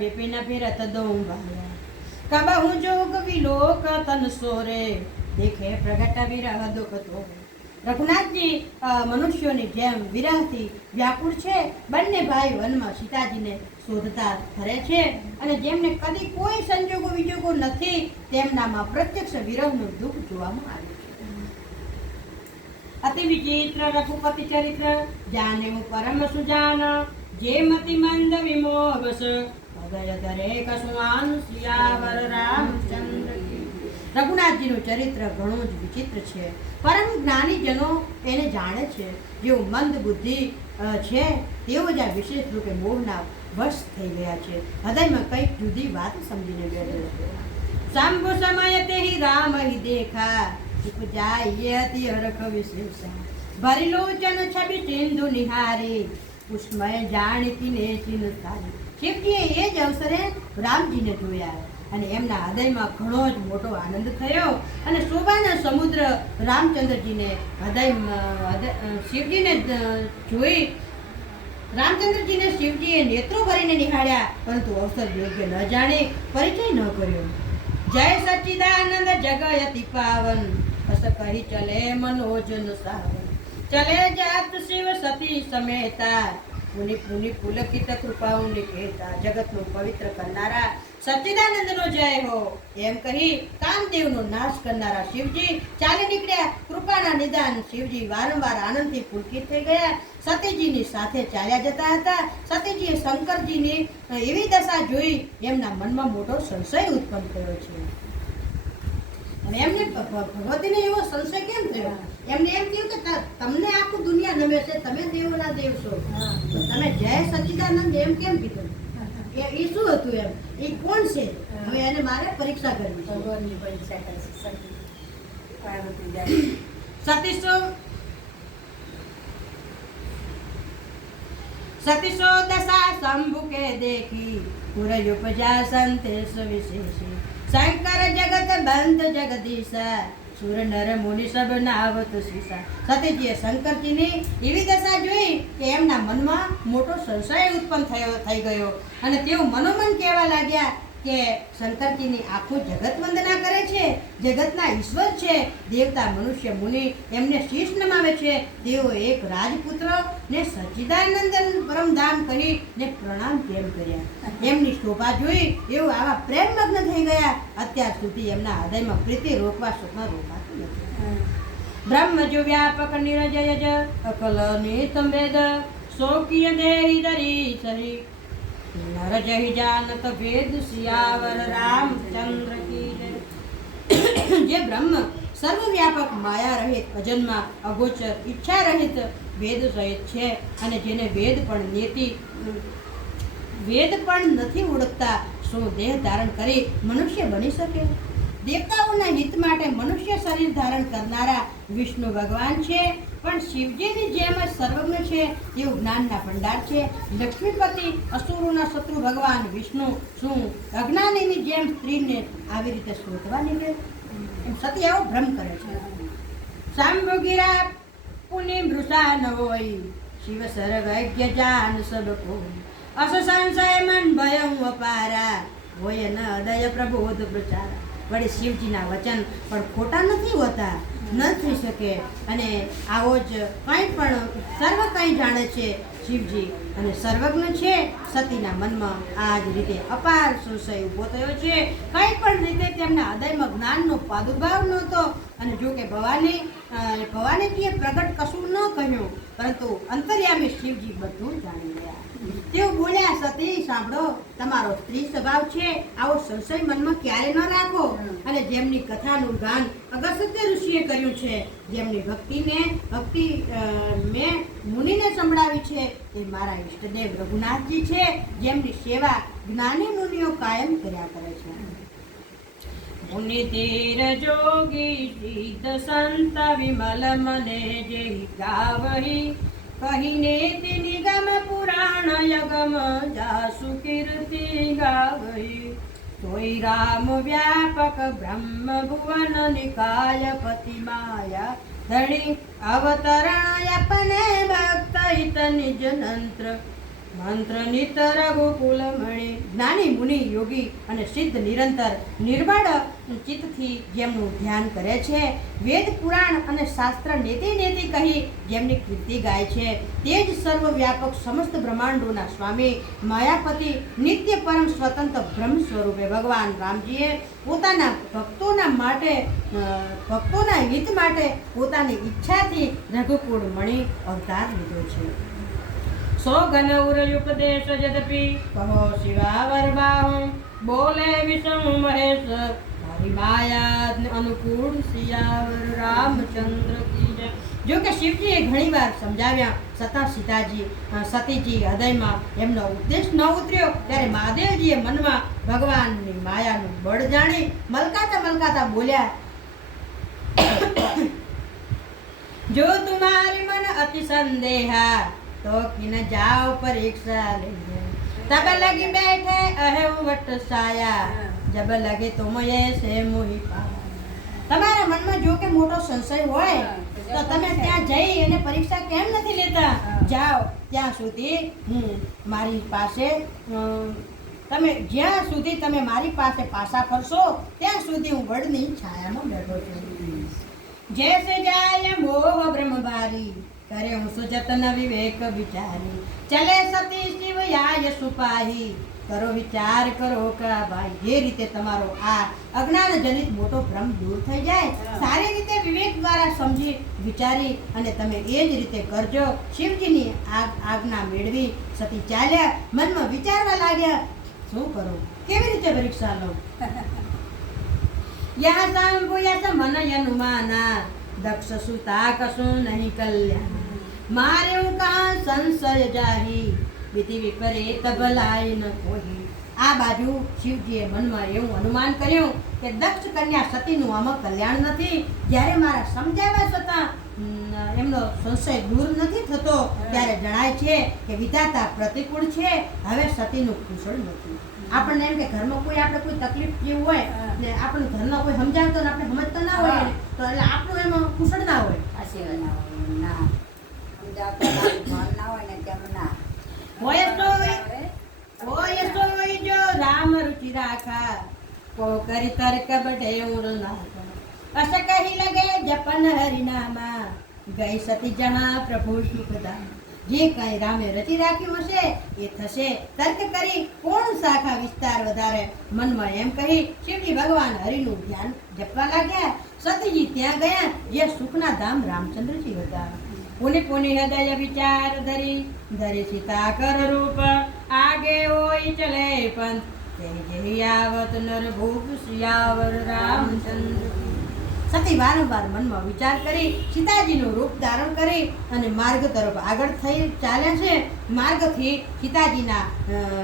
વિપિન ફિરત દોંબાયા કબહુ જોગ વિલોક તન સોરે. દેખે પ્રગટ વિરહ દુઃખ તો. રઘુનાથજી મનુષ્યોની જેમ વિરહથી વ્યાકુળ છે. બંને ભાઈ વનમાં સીતાજીને શોધતા ફરે છે અને જેમને કદી કોઈ સંજોગો વિજોગો નથી, તેમનામાં પ્રત્યક્ષ વિરહનું દુઃખ જોવામાં આવ્યું છે. અતિ વિચિત્ર રઘુપતિ ચરિત્ર જાને હું પરમ સુજાન. જે મતિ મંદ વિમોહસ રઘુનાથજીનું ચરિત્ર ઘણું જ વિચિત્ર છે. પરમ જ્ઞાનીજનો એને જાણે છે. જેઓ મંદ બુદ્ધિ છે, તેઓ જ આ વિશેષ રૂપે મોહના વશ થઈ ગયા છે. હૃદયમાં કંઈક જુદી વાત સમજીને બેઠેલો છે. સમય તે રામ હિ દેખા. ઉપજાય અતિ હરખ વિશેષા. ભરી લોચન છબી સિંધુ નિહારી. પુષ્મય જાણીતી ને ચિંતારી. શિવજીએ એ જ અવસરે રામજીને જોયા અને એમના હૃદયમાં ઘણો જ મોટો આનંદ થયો અને શોભાના સમુદ્ર રામચંદ્રજીને હૃદય- શિવજીને જોઈ રામચંદ્રજીને શિવજીએ નેત્રો ભરીને નિહાળ્યા, પરંતુ અવસર યોગ્ય ન જાણે પરિચય ન કર્યો. જય સચ્ચિદાનંદ જગયતિ પાવન અસ કહી ચલે મનોજન સાવન. ચલે જાત શિવ સતી સમેતા પુનિ પુનિ પુલકિત કૃપાઓ કહેતા જગતનું પવિત્ર કરનારા સચ્ચિદાનંદનો જય હો. એમ કહી કામદેવનો નાશ કરનારા શિવજી ચાલી નીકળ્યા. કૃપાના નિદાન શિવજી વારંવાર આનંદથી પુલકિત થઈ ગયા. સતીજીની સાથે ચાલ્યા જતા હતા. સતીજીએ શંકરજીની એવી દશા જોઈ, એમના મનમાં મોટો સંશય ઉત્પન્ન થયો છે. અને એમને ભગવતીને એવો સંશય કેમ થયો? એમને એમ કહ્યું કે તમને આખું દુનિયા નમે છે તમે દેવોના દેવ છો. તો તમે જય સચિદાનંદ એમ કેમ કીધું? એ એ શું હતું એમ? એ કોણ છે? હવે એને મારે પરીક્ષા કરવી ભગવાનની પરીક્ષા કરે સતીશો સતી. પાર્વતી જાય સતીસો સતીસો દશા શંભુ કે દેખી પુરયુપજા સંતેશ વિશેષી. શંકર જગત બંધ જગદીશા સુર નર મુનિ સબ નાવત શીશા. સતીજીએ શંકરજીની એવી દશા જોઈ કે એમના મનમાં મોટો સંશય ઉત્પન્ન થયો, થઈ ગયો. અને તેઓ મનોમન કહેવા લાગ્યા કે શંકરજીની આખું જગત વંદના કરે છે, જગતના ઈશ્વર છે, દેવતા મનુષ્ય મુનિ એમને શીશ નમાવે છે, તેઓ એક રાજપુત્ર ને સચ્ચિદાનંદન પરમધામ કરી ને પ્રણામ પ્રેમ કર્યા. એમની શોભા જોઈ એવું આવા પ્રેમમગ્ન થઈ ગયા. અત્યાર સુધી એમના હૃદયમાં પ્રીતિ રોકવા સ્વપ્ન રોકાતું નથી. બ્રહ્મ જો વ્યાપક નિરજય જ અકલ નિતંબેદ શોકીય દેહી દરી સહી. નર જય જાનત વેદ સિયાવર રામચંદ્ર की जय। જે બ્રહ્મ સર્વવ્યાપક માયા રહિત અજન્મા અગોચર ઈચ્છા રહિત વેદ સહિત છે અને જેને વેદ પણ નીતિ, વેદ પણ નથી ઓળખતા શું દેહ ધારણ કરી મનુષ્ય બની શકે. દેવતાઓના હિત માટે મનુષ્ય શરીર ધારણ કરનારા વિષ્ણુ ભગવાન છે. પણ શિવજીની જેમ જ સર્વજ્ઞ છે એવું જ્ઞાનના ભંડાર છે. લક્ષ્મીપતિ અસુરોના શત્રુ ભગવાન વિષ્ણુ શું? અજ્ઞાનીની જેમ સ્ત્રીને આવી રીતે શોધવા નીકળે. એમ સતી આવો ભ્રમ કરે છે. સામભોગીરા પુનિ મૃષા ન શિવ સર્વજ્ઞ જાન સબ કોઈ અસ સંશય મન ભયં અપારા. હોય ન હૃદય પ્રબોધ પ્રચારા. વળી શિવજીના વચન પણ ખોટા નથી હોતા. ન થઈ શકે. અને આવો જ કંઈ પણ સર્વ કંઈ જાણે છે શિવજી. અને સર્વજ્ઞ છે સતીના મનમાં. આ જ રીતે અપાર સંશય ઊભો થયો છે. કંઈ પણ રીતે તેમના હૃદયમાં જ્ઞાનનો પ્રાદુર્ભાવ નહોતો. અને જો કે ભવાની ભવાનીજીએ પ્રગટ કશું ન કહ્યું. પરંતુ અંતર્યામી શિવજી બધું જાણી ગયા. તેઓ બોલ્યા સતી સાંભળો, તમારો સ્ત્રી સ્વભાવ છે. આવો સંશય મનમાં ક્યારે ન રાખો. અને જેમની કથાનું ગાન અગસ્ત્ય ઋષિએ કર્યું છે, જેમની ભક્તિને, ભક્તિ મેં મુનિને સંભળાવી છે, એ મારા ઈષ્ટદેવ રઘુનાથજી છે, જેમની સેવા જ્ઞાની મુનિઓ કાયમ કર્યા કરે છે. મુનિ ધીર જોગી સિદ્ધ સંત વિમલ મને જે ગાવહી कहि नेति निगम पुराणयगम जासु कीर्ति गावहि तोयि राम व्यापक ब्रह्म भुवन निकाय पति माया धनि अवतराय पने भक्त हित निज नंत्र મંત્ર નિતર ગોકુલ જ્ઞાની મુનિ, યોગી અને સિદ્ધ નિરંતર નિર્બળ ચિત્તથી જેમનું ધ્યાન કરે છે, વેદ, પુરાણ અને શાસ્ત્ર નેતિ નેતિ કહી જેમની કીર્તિ ગાય છે, તે જ સર્વવ્યાપક સમસ્ત બ્રહ્માંડોના સ્વામી, માયાપતિ, નિત્ય પરમ સ્વતંત્ર બ્રહ્મ સ્વરૂપે ભગવાન રામજીએ પોતાના ભક્તોના માટે ભક્તોના હિત માટે પોતાની ઈચ્છાથી રઘુકુળ મણી અવતાર લીધો છે. સો ઘન ઉપદેશ જદપી કહો શિવાવર બાહુ બોલે વિષ્ણુ મહેશ તારી માયા અનુકૂળ સિયાવર રામચંદ્ર કી જય જો કે શિવજીએ ઘણીવાર સમજાવ્યા છતાં સીતાજી અ, સતીજી હૃદયમાં એમનો ઉપદેશ ન ઉતર્યો ત્યારે મહાદેવજીએ મનમાં ભગવાનની માયાનું બળ જાણી મલકાતા મલકાતા બોલ્યા જો તુમારી મન અતિ સંદેહા તો કિન જાઓ પરીક્ષા લઈ તબ લગી બેઠે અહે વટ સાયા. જબ લગે તુમ સે મોહી તમારા મનમાં જો કે મોટો સંશય હોય તો તમે ત્યાં જઈ અને પરીક્ષા કેમ નથી લેતા? જાઓ ત્યાં સુધી હું મારી પાસે તમે જ્યાં સુધી તમે મારી પાસે પાછા ફરશો ત્યાં સુધી હું વડની છાયામાં બેઠો છું. સે જાય મોહ બ્રહ્મ ભારી કરે હું સુજતન વિવેક વિચારી ચલે સતી શિવ યાય સુપાહી? કરો વિચાર કરો કા ભાઈ જે રીતે તમારો આ અજ્ઞાન જનિત મોટો ભ્રમ દૂર થઈ જાય. સારી રીતે વિવેક દ્વારા સમજી વિચારી અને તમે એ જ રીતે કરજો. શિવજીની આજ્ઞા મેળવી. સતી ચાલ્યા મનમાં વિચારવા લાગ્યા શું કરું? કેવી રીતે પરીક્ષા લો? યા શંભુ યા મન યનુમાના દક્ષ સુતા કશું નહીં કલ્યાણ. મારે હું કહા સંશય જાહી? વિધિ વિપરીત ભલાઈ ન કોઈ આ બાજુ શિવજીએ મનમાં એવું અનુમાન કર્યું કે દક્ષ કન્યા સતીનું આમાં કલ્યાણ નથી. જ્યારે મારા સમજાવ્યા છતાં એમનો સંશય દૂર નથી થતો. ત્યારે જણાય છે કે વિધાતા પ્રતિકૂળ છે. હવે સતીનું કુશળ નથી. આપણને એમ કે ઘરમાં કોઈ આપણે કોઈ તકલીફ જેવું હોય. ને આપણને ઘરમાં કોઈ સમજાવતો ને આપણે સમજતો ના હોય તો એટલે આપણું એમાં કુશળ ના હોય. આશીર્વાદ ના હોય, ના સમજાવતા ના હોય, ને તેમ ના. હોય તો હોય. હોય. તો હોય જો. રામ રુચિ રાખા. કો કરી તર્ક બઢે ઉર ના અસ કહી લગે જપન હરિનામા. ગઈ સતી જહા પ્રભુ સુખદામ. જે કઈ રામે રચી રાખ્યું હશે એ થશે. તર્ક કરી કોણ શાખા વિસ્તાર વધારે? મનમાં એમ કહી શિવજી ભગવાન હરિનું ધ્યાન જપવા લાગ્યા. સતીજી ત્યાં ગયા. જે સુખના ધામ રામચંદ્રજી હતા. પુનિ પુનિ હૃદય વિચાર ધરી ધરી સીતા કર રૂપ, આગે હોય ચલે પંથ. જય જય આવત નર ભૂપ શિયાવર રામચંદ્ર. સતી વારંવાર મનમાં વિચાર કરી સીતાજીનું રૂપ ધારણ કરી અને માર્ગ તરફ આગળ થઈ ચાલ્યા છે. માર્ગથી સીતાજીના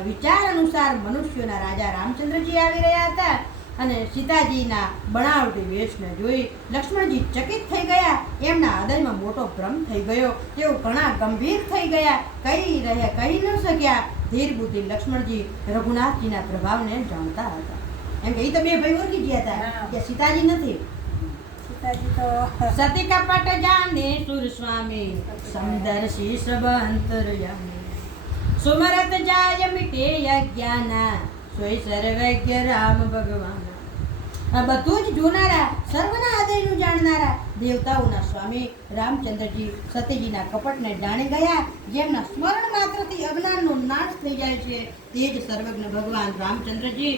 વિચાર અનુસાર મનુષ્યોના રાજા રામચંદ્રજી આવી રહ્યા હતા અને સીતાજીના બનાવટી વેશને જોઈ લક્ષ્મણજી ચકિત થઈ ગયા. એમના હૃદયમાં મોટો ભ્રમ થઈ ગયો. તેઓ ઘણા ગંભીર થઈ ગયા. કહી રહ્યા કહી ન શક્યા. ધીર બુદ્ધિ લક્ષ્મણજી રઘુનાથજીના પ્રભાવને જાણતા હતા. એમ કે એ તો બે ભાઈ ઓળખી ગયા હતા. કે સીતાજી નથી. સતી કપટ જાને સુર સ્વામી સમદર શીશ અંતરયામી સુમરત જાય મિટે અજ્ઞાના સોય સર્વજ્ઞ રામ ભગવાન આ બધું જ જોનારા સર્વના હૃદયનું જાણનારા, દેવતાઓના સ્વામી રામચંદ્રજી સતીજીના કપટને જાણી ગયા, જેમના સ્મરણ માત્રથી અજ્ઞાનનો નાશ થઈ જાય છે, તે જ સર્વજ્ઞ ભગવાન રામચંદ્રજી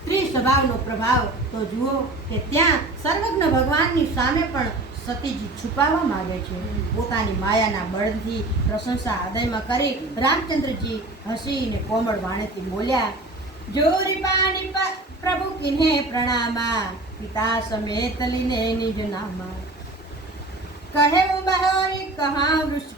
અ, સ્ત્રી સ્વભાવનો પ્રભાવ. તો જુઓ કે ત્યાં સર્વજ્ઞ ભગવાનની સામે પણ સતીજી છુપાવવા માંગે છે. પોતાની માયાના બળથી પ્રશંસા હૃદયમાં કરી રામચંદ્રજી હસીને કોમળ વાણેથી બોલ્યા જોરી પાણી પ્રભુ કિને પ્રણામા? પિતા સમેત લીને નિજ નામા. કહે બહોરી કહા વૃષ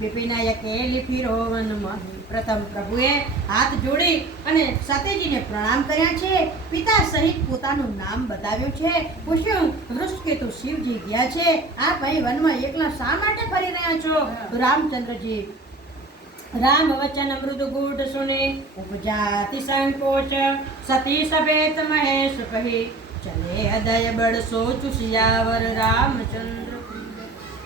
કેતુ વિપિનય રોવન ફિરો પ્રથમ પ્રભુએ હાથ જોડી અને સતીજીને પ્રણામ કર્યા છે. પિતા સહિત પોતાનું નામ બતાવ્યું છે. પૂછ્યું વૃષ્ણકેતુ શિવજી ગયા છે? આ ભાઈ વનમાં એકલા શા માટે ફરી રહ્યા છો? રામચંદ્રજી, રામ વચન મૃદુ ગુડ સુને, ઉપજાતિ સંકોચ, સતી સભેત મહેશ કહી, ચલે હૃદય બળ સોચુ સિયાવર રામચંદ્ર.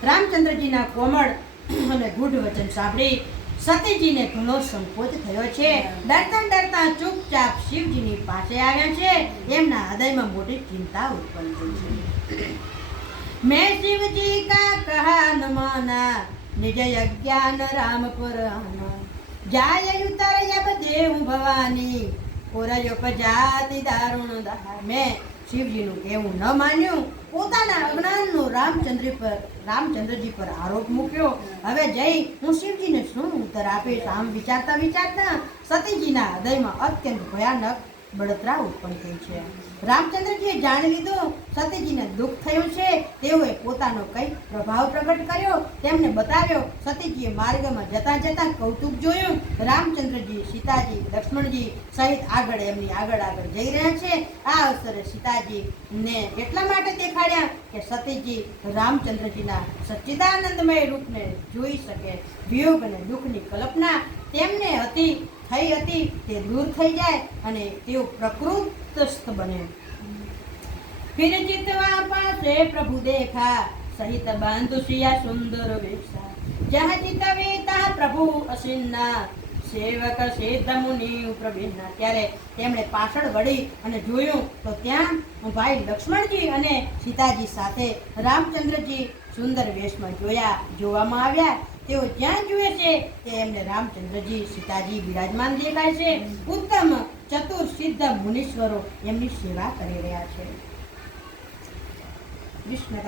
રામચંદ્રજીના કોમળ અને ગુઢ વચન સાંભળી સતીજીને ઘણો સંકોચ થયો છે. ડરતા ડરતા ચૂપચાપ શિવજીની પાસે આવ્યા છે. એમના હૃદયમાં મોટી ચિંતા ઉત્પન્ન થઈ છે. મેં શિવજી કા કહા માના નિજ અજ્ઞાન રામ પુરાણ જાય ઉતર યબ દેવ ભવાની. ઓરયોપ જાતિ દારુણ દહા મેં શિવજીનું કહેવું ન માન્યું, પોતાના અજ્ઞાનનો રામચંદ્ર પર, રામચંદ્રજી પર આરોપ મૂક્યો. હવે જઈ હું શિવજીને શું ઉત્તર આપીશ? આમ વિચારતા વિચારતા સતીજીના હૃદયમાં અત્યંત ભયાનક બળતરા ઉત્પન્ન થઈ છે. રામચંદ્રજીએ જાણી લીધું, સતીજીને દુઃખ થયું છે. તેઓએ પોતાનો કંઈક પ્રભાવ પ્રગટ કર્યો. તેમને બતાવ્યો, સતીજીએ માર્ગમાં જતા જતા કૌતુક જોયું. રામચંદ્રજી, સીતાજી, લક્ષ્મણજી સહિત આગળ એમની આગળ આગળ જઈ રહ્યા છે. આ અવસરે સીતાજી ને એટલા માટે દેખાડ્યા કે સતીજી રામચંદ્રજીના સચ્ચિદાનંદમય રૂપને જોઈ શકે. વિયોગ અને દુઃખની કલ્પના તેમને હતી, થઈ હતી, તે દૂર થઈ જાય અને તેઓ પ્રકૃતસ્થ બને. વિરચિતવા પાસે પ્રભુ દેખા, સહિત બાંધુ શિયા સુંદર વેશા. જહ ચિતવે તહ પ્રભુ અસિન્ના, સેવક સિદ્ધ મુનિ પ્રવીણના ત્યારે તેમણે પાછળ વળી અને જોયું તો ત્યાં ભાઈ લક્ષ્મણજી અને સીતાજી સાથે રામચંદ્રજી સુંદર વેશમાં જોયા, જોવામાં આવ્યા તેઓ જ્યાં જુએ છે તે એમને રામચંદ્રજી, સીતાજી બિરાજમાન દેખાય છે. ઉત્તમ, ચતુર, સિદ્ધ મુનીશ્વરો એમની સેવા કરી રહ્યા છે. વિષ્ણુ